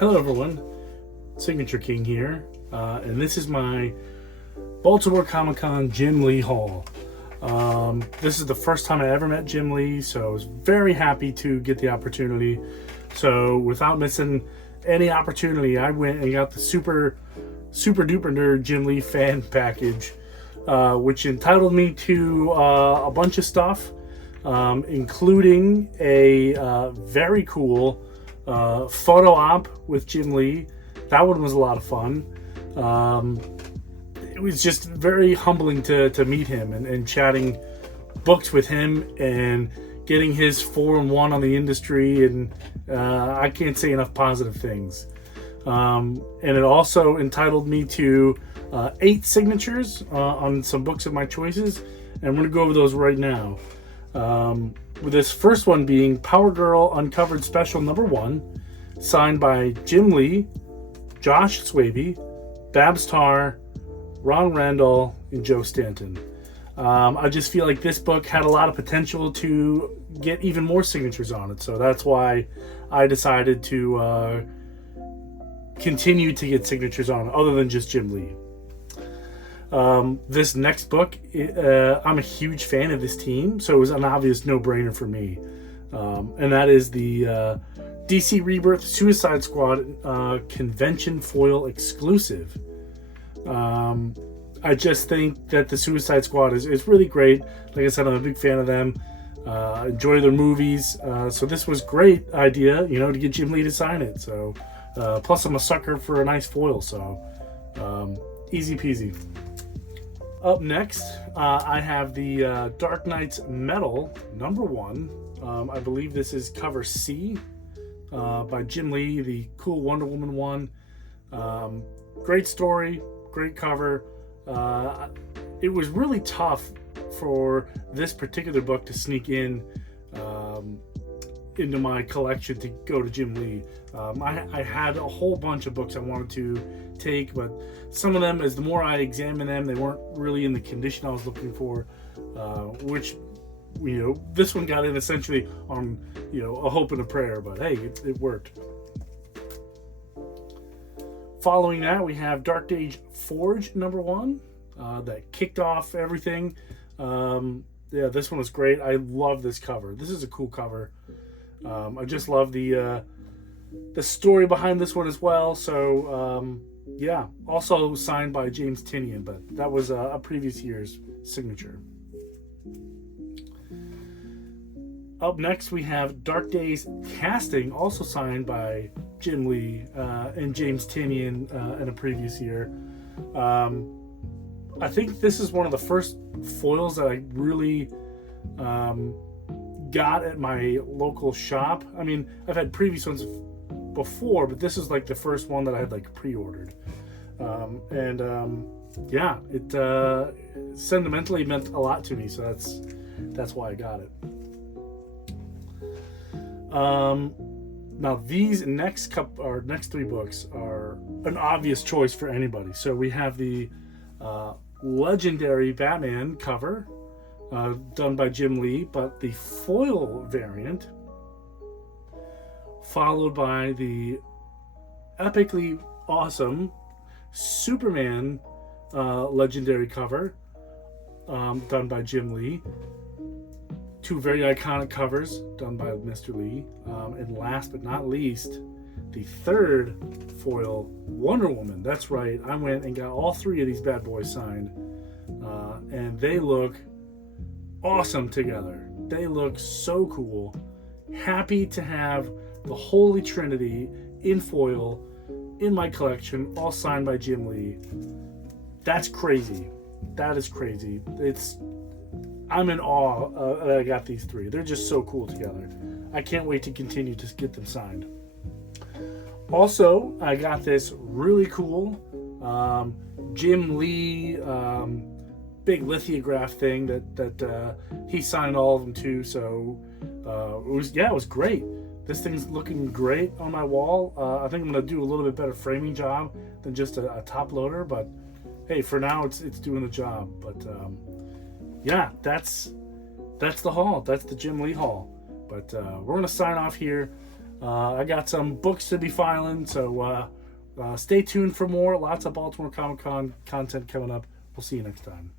Hello everyone, Signature King here, and this is my Baltimore Comic Con Jim Lee haul. This is the first time I ever met Jim Lee, so I was very happy to get the opportunity. So without missing any opportunity, I went and got the super duper nerd Jim Lee fan package, which entitled me to a bunch of stuff, including a very cool photo op with Jim Lee. That one was a lot of fun. It was just very humbling to meet him and chatting books with him and getting his 4-in-1 on the industry, and I can't say enough positive things. And it also entitled me to 8 signatures on some books of my choices, and I'm going to go over those right now. With this first one being Power Girl Uncovered Special number 1, signed by Jim Lee, Josh Swaby, Babs Tarr, Ron Randall, and Joe Stanton. I just feel like this book had a lot of potential to get even more signatures on it, so that's why I decided to continue to get signatures on it, other than just Jim Lee. This next book, I'm a huge fan of this team, so it was an obvious no-brainer for me. And that is the DC Rebirth Suicide Squad convention foil exclusive. I just think that the Suicide Squad is really great. Like I said, I'm a big fan of them. Enjoy their movies. So this was a great idea, to get Jim Lee to sign it. So, plus I'm a sucker for a nice foil, so easy peasy. Up next, I have the Dark Knight's Metal number 1. I believe this is cover C by Jim Lee, the cool Wonder Woman one. Great story, great cover. It was really tough for this particular book to sneak in into my collection to go to Jim Lee. I had a whole bunch of books I wanted to take, but some of them, as the more I examined them, they weren't really in the condition I was looking for, which, this one got in essentially on, a hope and a prayer, but hey, it worked. Following that, we have Dark Age Forge number 1, that kicked off everything. This one was great. I love this cover. This is a cool cover. I just love the story behind this one as well. So, also signed by James Tynion, but that was a previous year's signature. Up next, we have Dark Days Casting, also signed by Jim Lee and James Tynion in a previous year. I think this is one of the first foils that I really got at my local shop. I mean, I've had previous ones before, but this is like the first one that I had pre-ordered. It sentimentally meant a lot to me, so that's why I got it. Now these next 3 books are an obvious choice for anybody. So we have the Legendary Batman cover, done by Jim Lee, but the foil variant, followed by the epically awesome Superman Legendary cover, done by Jim Lee. 2 very iconic covers done by Mr. Lee. And last but not least, the 3rd foil Wonder Woman. That's right, I went and got all 3 of these bad boys signed. And they look awesome together. They look so cool. Happy to have the Holy Trinity in foil in my collection, all signed by Jim Lee. That's crazy. That is crazy. I'm in awe that I got these 3. They're just so cool together. I can't wait to continue to get them signed. Also, I got this really cool Jim Lee big lithograph thing that he signed all of them to. So it was great. This thing's looking great on my wall. I think I'm gonna do a little bit better framing job than just a top loader, but hey, for now it's doing the job. But that's the haul. That's the Jim Lee haul. But we're gonna sign off here. I got some books to be filing, so stay tuned for more. Lots of Baltimore Comic Con content coming up. We'll see you next time.